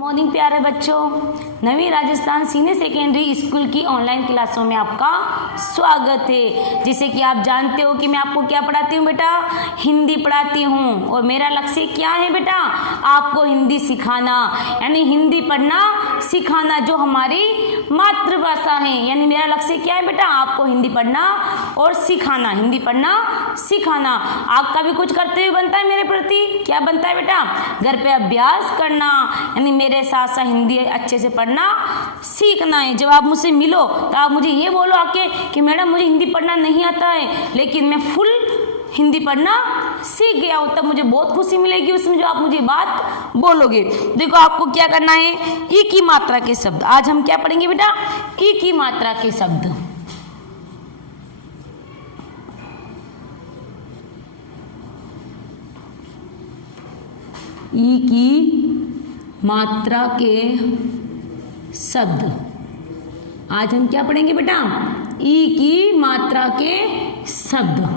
Morning प्यारे बच्चों, नवी Rajasthan senior secondary school की ऑनलाइन क्लासों में आपका स्वागत है। जैसे कि आप जानते हो कि मैं आपको क्या पढ़ाती हूँ बेटा, हिंदी पढ़ाती हूँ और मेरा लक्ष्य क्या है बेटा, आपको हिंदी सिखाना, यानी हिंदी पढ़ना सिखाना जो हमारी मातृभाषा है। यानी मेरा लक्ष्य क्या है बेटा, आपको हिंदी पढ़ना और सिखाना, हिंदी पढ़ना सिखाना। आपका भी कुछ कर्तव्य बनता है मेरे प्रति, क्या बनता है बेटा, घर पे अभ्यास करना, यानी मेरे साथ साथ हिंदी अच्छे से पढ़ना सीखना है। जब आप मुझसे मिलो तो आप मुझे ये बोलो आके कि मैडम मुझे हिंदी पढ़ना नहीं आता है, लेकिन मैं फुल हिंदी पढ़ना सीख गया हूँ, तब मुझे बहुत खुशी मिलेगी उसमें जो आप मुझे बात बोलोगे। देखो आपको क्या करना है, ई की मात्रा के शब्द। आज हम क्या पढ़ेंगे बेटा, ई की मात्रा के शब्द। ई की मात्रा के शब्द। आज हम क्या पढ़ेंगे बेटा, ई की मात्रा के शब्द।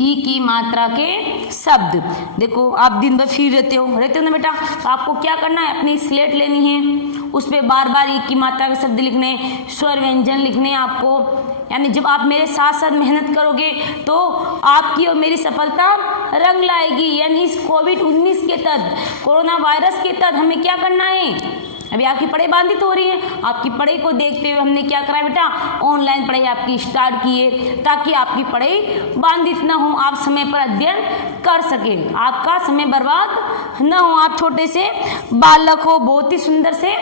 ई की मात्रा के शब्द। देखो आप दिन भर फ्री रहते हो ना बेटा, तो आपको क्या करना है, अपनी स्लेट लेनी है, उस पर बार बार ई की मात्रा के शब्द लिखने, स्वर व्यंजन लिखने आपको। यानी जब आप मेरे साथ साथ मेहनत करोगे तो आपकी और मेरी सफलता रंग लाएगी। यानी इस कोविड-19 के तहत, कोरोना वायरस के तहत हमें क्या करना है, अभी आपकी पढ़ाई बाधित हो रही है, आपकी पढ़ाई को देखते हुए हमने क्या करा बेटा, ऑनलाइन पढ़ाई आपकी स्टार्ट की है, ताकि आपकी पढ़ाई बाधित ना हो, आप समय पर अध्ययन कर सके, आपका समय बर्बाद ना हो। आप छोटे से बालक हो, बहुत ही सुंदर से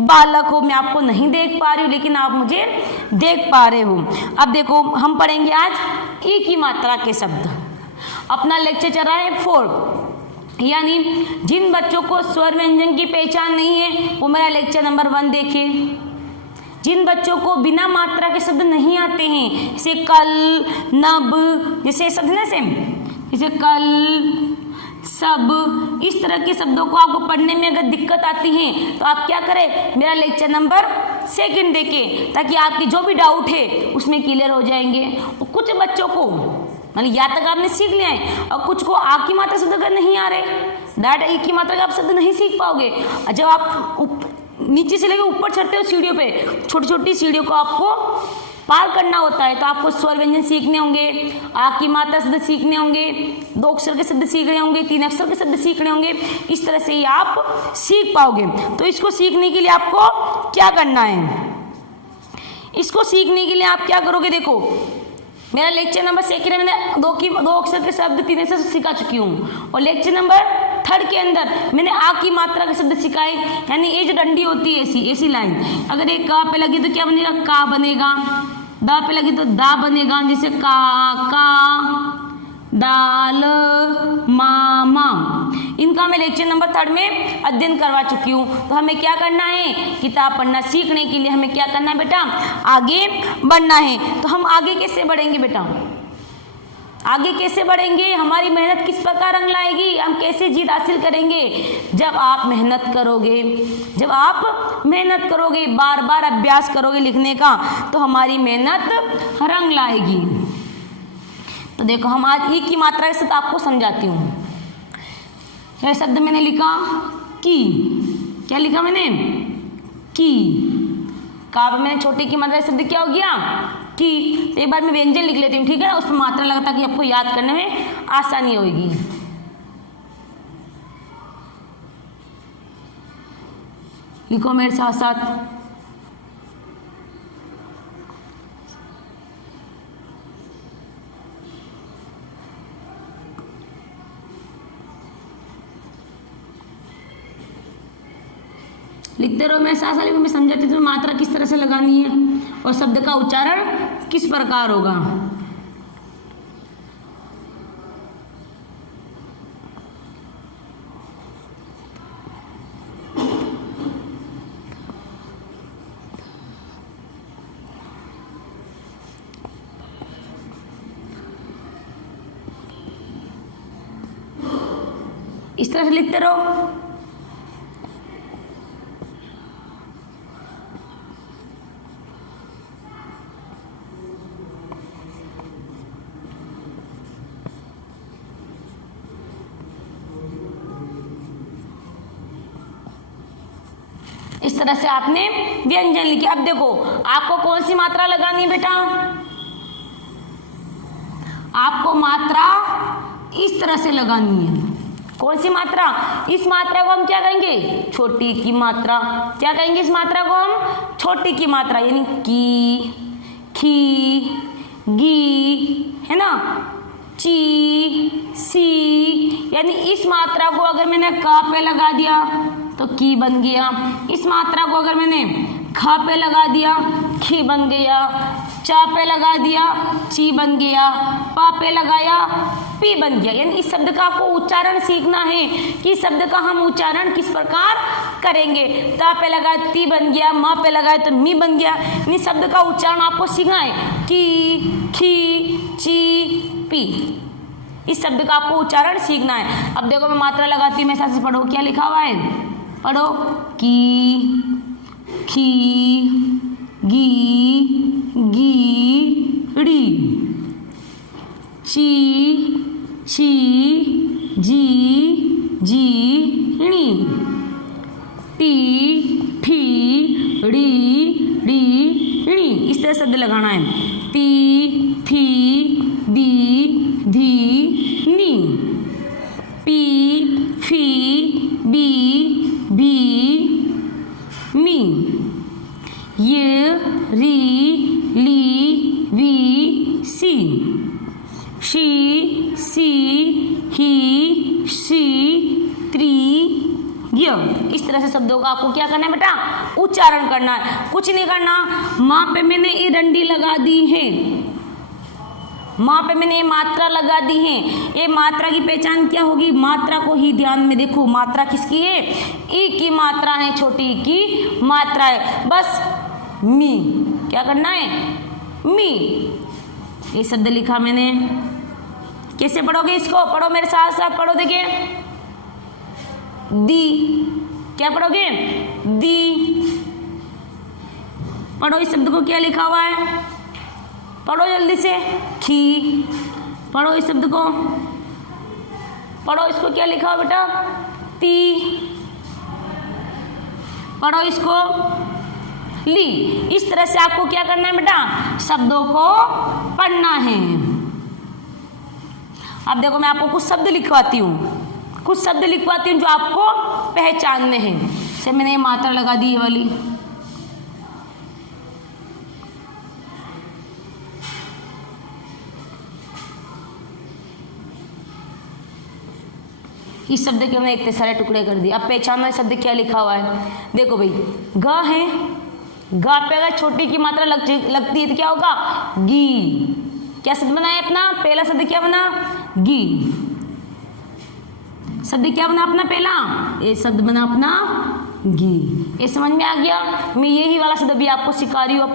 बालक हो, मैं आपको नहीं देख पा रही हूँ लेकिन आप मुझे देख पा रहे हो। अब देखो हम पढ़ेंगे आज ई की मात्रा के शब्द। अपना लेक्चर चल रहा है 4, यानी जिन बच्चों को स्वर व्यंजन की पहचान नहीं है वो मेरा लेक्चर नंबर 1 देखिए। जिन बच्चों को बिना मात्रा के शब्द नहीं आते हैं, जैसे कल, नब, जैसे शब्द ना सेम, जैसे कल, सब, इस तरह के शब्दों को आपको पढ़ने में अगर दिक्कत आती है तो आप क्या करें, मेरा लेक्चर नंबर 2 देखें, ताकि आपकी जो भी डाउट है उसमें क्लियर हो जाएंगे। और कुछ बच्चों को मतलब या तक आपने सीख लिया है और कुछ को आ की मात्रा शब्द अगर नहीं आ रहे, डायरेक्ट ई की मात्रा का आप शब्द नहीं सीख पाओगे। जब आप नीचे से लेकर ऊपर चढ़ते हो सीढ़ियों पे, छोटी छोटी सीढ़ियों को आपको पार करना होता है, तो आपको स्वर व्यंजन सीखने होंगे, आ की मात्रा शब्द सीखने होंगे, 2 अक्षर के शब्द सीखने होंगे, 3 अक्षर के शब्द सीखने होंगे। इस तरह से ही आप सीख पाओगे। तो इसको सीखने के लिए आपको क्या करना है, इसको सीखने के लिए आप क्या करोगे, देखो मेरा लेक्चर नंबर 2 में मैंने 2 अक्षर के शब्द 3 अक्षर सिखा चुकी हूँ, और लेक्चर नंबर 3 के अंदर मैंने आ की मात्रा के शब्द सिखाए। यानी ये जो डंडी होती है ऐसी लाइन, अगर एक का पे लगी तो क्या बनेगा, का बनेगा, दा पे लगी तो दा बनेगा, जैसे का, दाल, मामा। इनका मैं लेक्चर नंबर 3 में अध्ययन करवा चुकी हूँ। तो हमें क्या करना है, किताब पढ़ना सीखने के लिए हमें क्या करना है बेटा, आगे बढ़ना है। तो हम आगे कैसे बढ़ेंगे बेटा, आगे कैसे बढ़ेंगे, हमारी मेहनत किस प्रकार रंग लाएगी, हम कैसे जीत हासिल करेंगे, जब आप मेहनत करोगे, जब आप मेहनत करोगे, बार बार अभ्यास करोगे लिखने का, तो हमारी मेहनत रंग लाएगी। तो देखो हम आज ई की मात्रा के साथ आपको समझाती हूँ। यह शब्द मैंने लिखा की, क्या लिखा मैंने, की, का मैंने छोटे की मात्रा शब्द क्या हो गया, की। तो एक बार मैं व्यंजन लिख लेती हूँ, ठीक है ना, उसमें मात्रा लगता कि आपको याद करने में आसानी होगी। लिखो मेरे साथ साथ, लिखते रहो मेरे साथ साथ, मैं समझाती हूँ मात्रा किस तरह से लगानी है और शब्द का उच्चारण किस प्रकार होगा। इस तरह से लिखते रहो। इस तरह से आपने व्यंजन लिखे। अब देखो आपको कौन सी मात्रा लगानी है बेटा, आपको मात्रा इस तरह से लगानी है। कौन सी मात्रा? इस मात्रा को हम क्या कहेंगे? छोटी की मात्रा। क्या कहेंगे इस मात्रा को हम? छोटी की मात्रा, यानी की, खी, गी, है ना, ची, सी, यानी इस मात्रा को अगर मैंने का पे लगा दिया तो की बन गया। इस मात्रा को अगर मैंने खा पे लगा दिया खी बन गया। चा पे लगा दिया ची बन गया। पा पे लगाया पी बन गया। यानी इस शब्द का आपको उच्चारण सीखना है कि शब्द का हम उच्चारण किस प्रकार करेंगे। ता पे लगाया ती बन गया, मा पे लगाया तो मी बन गया। यानी शब्द का उच्चारण आपको सीखना है की, खी, ची, पी। इस शब्द का आपको उच्चारण सीखना है। अब देखो मैं मात्रा लगाती हूँ, मैं साथ से पढ़ो क्या लिखा हुआ है, पढ़ो, की, खी, गी, गी, ची, ची, जी, नी, टी, ठी, डी, नी। इस तरह शब्द लगाना है। ती, थी, दी, धी, नी। पी, फी, बी, भी, मी। ये, री, ली, वी, सी। शी, सी, ही, शी, त्री, य। इस तरह से शब्दों का आपको क्या करना है बेटा? उच्चारण करना है, कुछ नहीं करना। माँ पे मैंने ये डंडी लगा दी है, माँ पे मैंने ये मात्रा लगा दी है। ये मात्रा की पहचान क्या होगी? मात्रा को ही ध्यान में देखो। मात्रा किसकी है? ई की मात्रा है, छोटी ई की मात्रा है। बस मी, क्या करना है? मी। ये शब्द लिखा मैंने, कैसे पढ़ोगे इसको? पढ़ो मेरे साथ साथ पढ़ो, देखिए दी, क्या पढ़ोगे? दी। पढ़ो इस शब्द को, क्या लिखा हुआ है? पढ़ो जल्दी से। खी। पढ़ो इस शब्द को, पढ़ो इसको, क्या लिखा हुआ बेटा? ती। पढ़ो इसको, ली। इस तरह से आपको क्या करना है बेटा? शब्दों को पढ़ना है। अब देखो मैं आपको कुछ शब्द लिखवाती हूँ, कुछ शब्द लिखवाती हूँ जो आपको पहचानने हैं। जैसे मैंने ये मात्रा लगा दी, ये वाली। इस शब्द के हमने इतने सारे टुकड़े कर दिए। अब पहचानना शब्द क्या लिखा हुआ है। देखो भाई, ग है, गा पे अगर छोटी की मात्रा लगती है तो क्या होगा? गी। क्या शब्द बना है अपना? पहला शब्द क्या बना? गी। शब्द क्या बना अपना पहला? ये शब्द बना अपना गी। ये समझ में आ गया? मैं यही वाला शब्द भी आपको सिखा रही हूँ।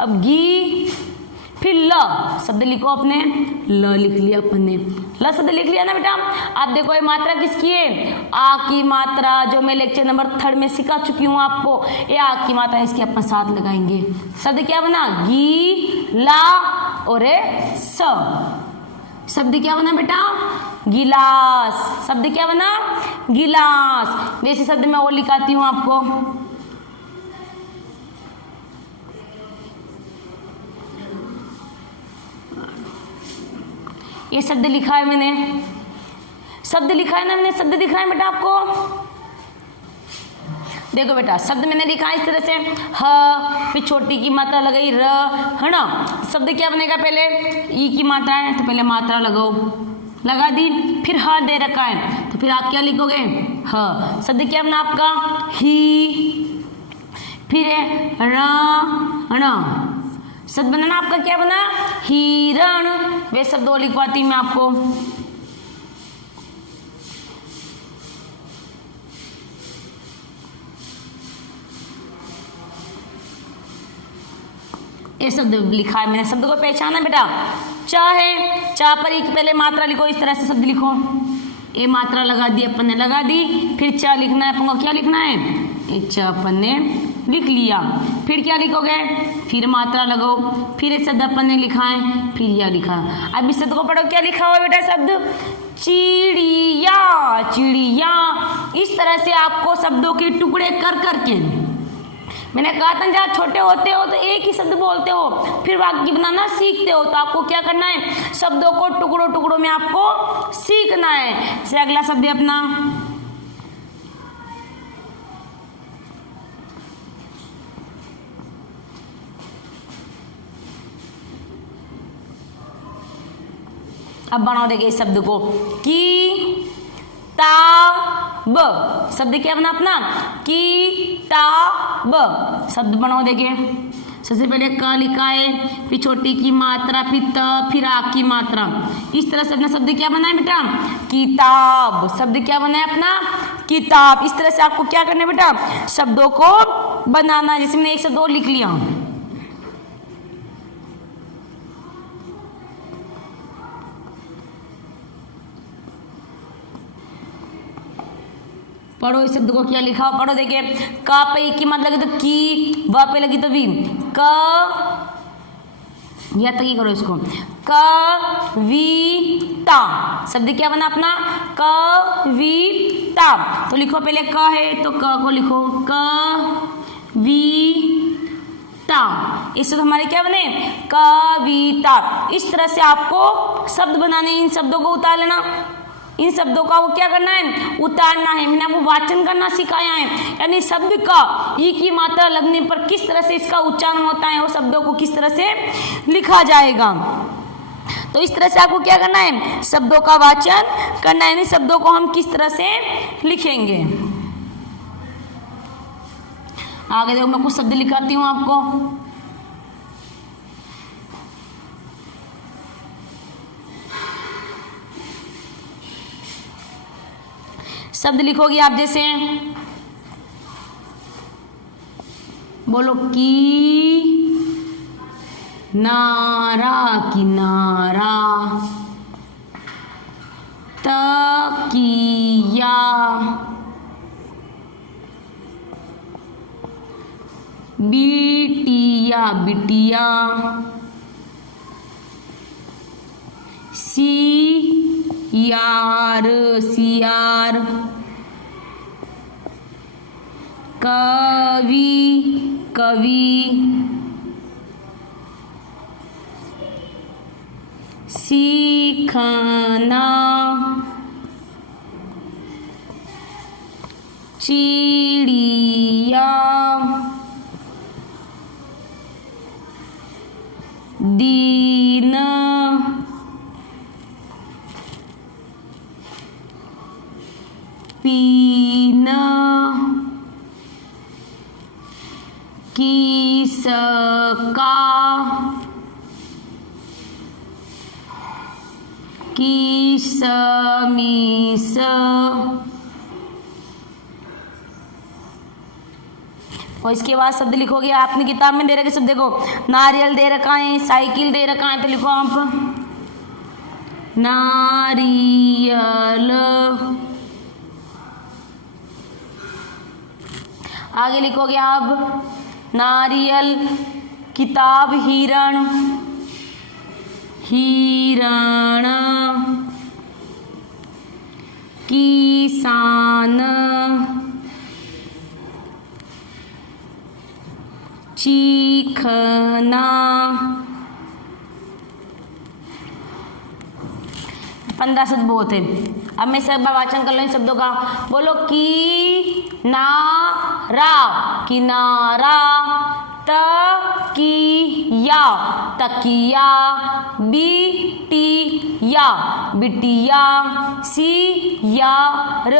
अब गी, फिर ल शब्द लिखो अपने। ल लिख लिया अपन ने, ल शब्द लिख लिया ना बेटा। आप देखो ये मात्रा किसकी है? आ की मात्रा, जो मैं लेक्चर नंबर 3 में सिखा चुकी हूँ आपको। ये आ की मात्रा, इसके अपन साथ लगाएंगे। शब्द क्या बना? गी, ला और स। शब्द क्या बना बेटा? गिलास। शब्द क्या बना? गिलास। वैसे शब्द मैं और लिखाती हूँ आपको। ये शब्द लिखा है मैंने, शब्द लिखा है ना मैंने, शब्द दिख रहा है बेटा आपको? देखो बेटा, शब्द मैंने लिखा है इस तरह से, ह, फिर छोटी की मात्रा लगाई र, है ना। शब्द क्या बनेगा? पहले ई की मात्रा है तो पहले मात्रा लगाओ, लगा दी। फिर ह दे रखा है तो फिर आप क्या लिखोगे? ह। शब्द क्या बना आपका? ही। फिर है रण। शब्द बना ना आपका, क्या बना? हिरण। वे शब्द और लिखवाती मैं आपको। ये शब्द लिखा है मैंने, शब्द को पहचाना बेटा। चा है, चा पर एक पहले मात्रा लिखो, इस तरह से शब्द लिखो। ये मात्रा लगा दी अपन ने, लगा दी। फिर चा लिखना है अपन को, क्या लिखना है? ये चा अपन ने लिख लिया। फिर क्या लिखोगे? फिर मात्रा लगाओ। फिर ये शब्द अपन ने लिखा है, फिर यह लिखा। अब इस शब्द को पढ़ो, क्या लिखा हुआ बेटा? शब्द चिड़िया। चिड़िया। इस तरह से आपको शब्दों के टुकड़े कर करके मैंने कहा था जब छोटे होते हो तो एक ही शब्द बोलते हो, फिर वाक्य बनाना सीखते हो, तो आपको क्या करना है, शब्दों को टुकड़ों टुकड़ों में आपको सीखना है। से अगला शब्द है अपना अब बनाओ देखिए इस शब्द को, की ताब। शब्द क्या बना अपना, की ताब। शब्द बनाओ देखिए, सबसे पहले क लिखा है, फिर छोटी की मात्रा, फिर त, फिर आ की मात्रा। इस तरह से अपना शब्द क्या बना है बेटा, किताब। शब्द क्या बना है अपना, किताब। इस तरह से आपको क्या करना है बेटा, शब्दों को बनाना। जैसे मैंने एक शब्द और लिख लिया, पढ़ो इस शब्द को, क्या लिखा हो पढ़ो देखिए। का पे की मत लगी तो की, व पे लगी तो वी, क या तक ही करो इसको, कविता। शब्द क्या बना अपना, कविता। तो लिखो पहले क है तो क को लिखो, कविता। इस शब्द हमारे क्या बने, कविता। इस तरह से आपको शब्द बनाने, इन शब्दों को उतार लेना, इन शब्दों का वो क्या करना है, उतारना है। मैंने आपको वाचन करना सिखाया है, यानी शब्द का ई की मात्रा लगने पर किस तरह से इसका उच्चारण होता है और शब्दों को किस तरह से लिखा जाएगा। तो इस तरह से आपको क्या करना है, शब्दों का वाचन करना है, यानी शब्दों को हम किस तरह से लिखेंगे। आगे देखो मैं कुछ शब्द लिखाती हूँ आपको। शब्द लिखोगे आप, जैसे बोलो की नारा, किनारा, तकिया, बिटिया, बिटिया, सियार, सियार, कवि, कवि, सीखना, चिड़िया, दीन, पीना, किसका, किसमिस, और इसके बाद शब्द लिखोगे। आपने किताब में दे रखे शब्द देखो, नारियल दे रखा है, साइकिल दे रखा है, तो लिखो आप नारियल। आगे लिखोगे आप नारियल, किताब हिरण, हिरण, किसान, चीखना। 15 शब्द बहुत है। अब मैं सब वाचन कर लो इन शब्दों का। बोलो की नारा, किनारा, तकिया, तकिया, बिटिया, बिटिया, सियार,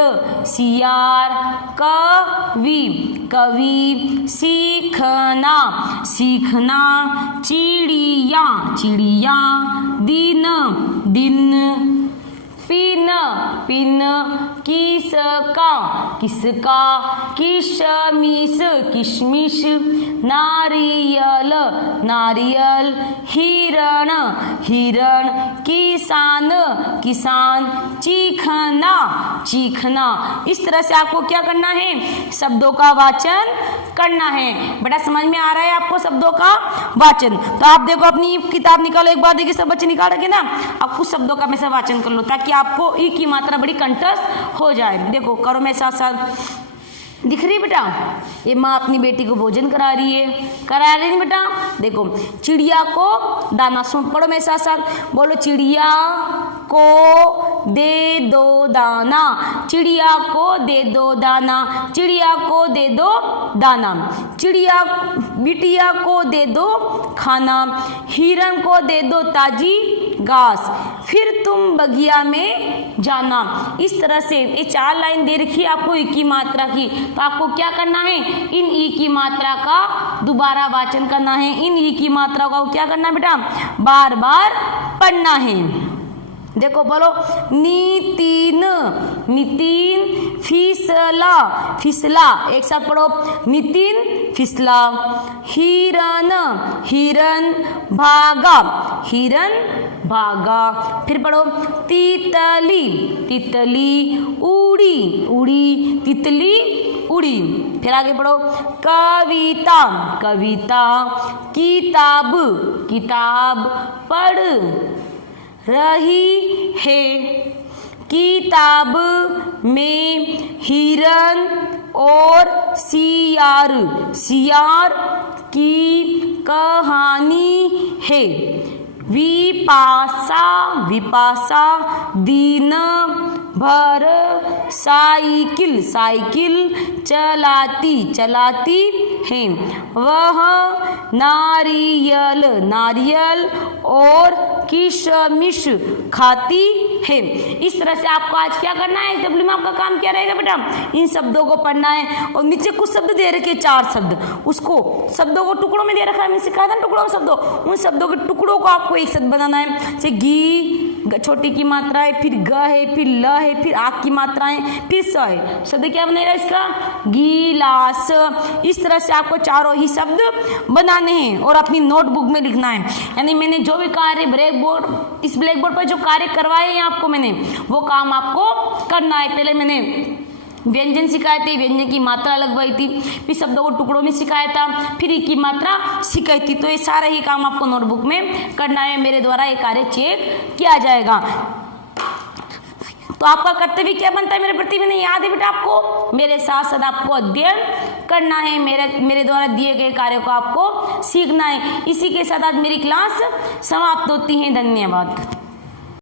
सियार, कवि, कवि, सीखना, सीखना, चिड़िया, चिड़िया, दिन, दिन, पिन, पिन, किसका, किसका, किशमिश, किशमिश, नारियल, नारियल, हिरण, हिरण, किसान, किसान, चीखना, चीखना। इस तरह से आपको क्या करना है, शब्दों का वाचन करना है। बेटा समझ में आ रहा है आपको शब्दों का वाचन? तो आप देखो अपनी किताब निकालो एक बार, देखिए सब बच्चे निकाल रखे ना, आप कुछ शब्दों का में से वाचन कर लो ताकि आपको ई की मात्रा बड़ी कंठस्थ हो जाए। देखो करो मेरे साथ साथ। दिख रही है बेटा? ये माँ अपनी बेटी को भोजन करा रही है, करा रही नहीं बेटा? देखो, चिड़िया को दाना, सुन पढ़ो मेरे साथ साथ, बोलो चिड़िया को दे दो दाना, चिड़िया को दे दो दाना, चिड़िया को दे दो दाना, चिड़िया बिटिया को दे दो खाना, हिरन को दे दो ताजी घास, फिर तुम बगिया में जाना। इस तरह से ये 4 लाइन दे रखी है आपको ई की मात्रा की, तो आपको क्या करना है, इन ई की मात्रा का दोबारा वाचन करना है, इन ई की मात्रा का क्या करना है बेटा, बार बार पढ़ना है। देखो बोलो, नितिन, नितिन फिसला, फिसला, एक साथ पढ़ो, नितिन फिसला, हिरन, हिरन भागा, हिरन भागा, फिर पढ़ो, तितली, तितली उड़ी, उड़ी, तितली उड़ी, फिर आगे पढ़ो, कविता, कविता, किताब, किताब पढ़ रही है, किताब में हिरन और सियार, सियार की कहानी है, विपाशा, विपाशा दिन भर साइकिल, साइकिल चलाती, चलाती है, वह नारियल, नारियल और किशमिश खाती है। इस तरह से आपको आज क्या करना है, डब्ल्यू में आपका काम क्या रहेगा बेटा, इन शब्दों को पढ़ना है। और नीचे कुछ शब्द दे रखे 4 शब्द, उसको शब्दों को टुकड़ों में दे रखा है, मैं सिखाया था ना टुकड़ों में शब्दों, उन शब्दों के टुकड़ों को आपको एक शब्द बनाना है। जैसे घी छोटी की मात्रा है, फिर ग है, फिर ल है, फिर आग की मात्रा है, फिर स है, शब्द क्या बनेगा इसका, गिलास। इस तरह से आपको चारों ही शब्द बनाने हैं और अपनी नोटबुक में लिखना है। यानी मैंने जो भी कार्य ब्लैक बोर्ड, इस ब्लैक बोर्ड पर जो कार्य करवाए हैं आपको मैंने, वो काम आपको करना है। पहले मैंने व्यंजन सिखाए थे, व्यंजन की मात्रा लगवाई थी, फिर शब्दों को टुकड़ों में सिखाया था, फिर की मात्रा सिखाई थी। तो ये सारा ही काम आपको नोटबुक में करना है, मेरे द्वारा ये कार्य चेक किया जाएगा। तो आपका कर्तव्य क्या बनता है मेरे प्रति, मैंने याद है बेटा आपको, मेरे साथ साथ आपको अध्ययन करना है, मेरे द्वारा दिए गए कार्यों को आपको सीखना है। इसी के साथ आज मेरी क्लास समाप्त होती है। धन्यवाद।